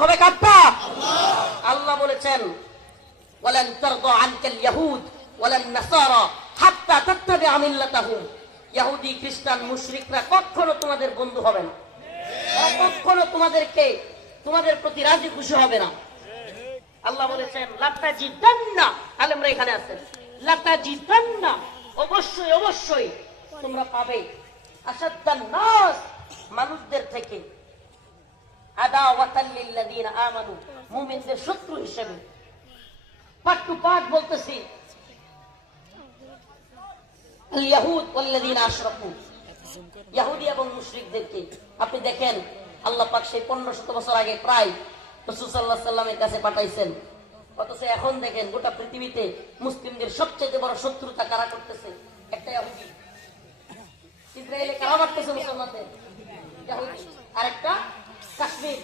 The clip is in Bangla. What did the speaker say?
হবে কারটা? আল্লাহ বলেছেন ওয়ালান তারদা আনকাল ইয়াহুদ ওয়ালান নাসারা হাত্তা তাত্তাবিআ মিল্লাতাহুম। ইহুদি খ্রিস্টান মুশরিকরা কখনো তোমাদের বন্ধু হবে না, কখনো তোমাদের প্রতি রাজি খুশি হবে না। আল্লাহ বলেছেন লাতাজিদান্না, আলেমরা এখানে আছেন, লাতাজিদান্না, অবশ্যই অবশ্যই তোমরা পাবে আসাদ্দান নাস, মানুষদের থেকে আদাওয়াতাল লিল্লাযিনা আমানু, মুমিনদের শত্রু হিসেবে। পার্ট টু পার্ট বলতেছি, আল ইয়াহুদ ওয়াল্লাযিনা আশরাকু, ইহুদি এবং মুশরিকদেরকে আপনি দেখেন আল্লাহ পাক সেই 1500 বছর আগে প্রায় রাসূল সাল্লাল্লাহু আলাইহি সাল্লামের কাছে পাঠাইছেন। অথচ এখন দেখেন গোটা পৃথিবীতে মুসলিমদের সবচেয়ে বড় শত্রুতা কারা করতেছে? একটা ইহুদি। ইসরায়েলে কারা মারতেছে মুসলমানদের? ইহুদি। আরেকটা কাশ্মীর।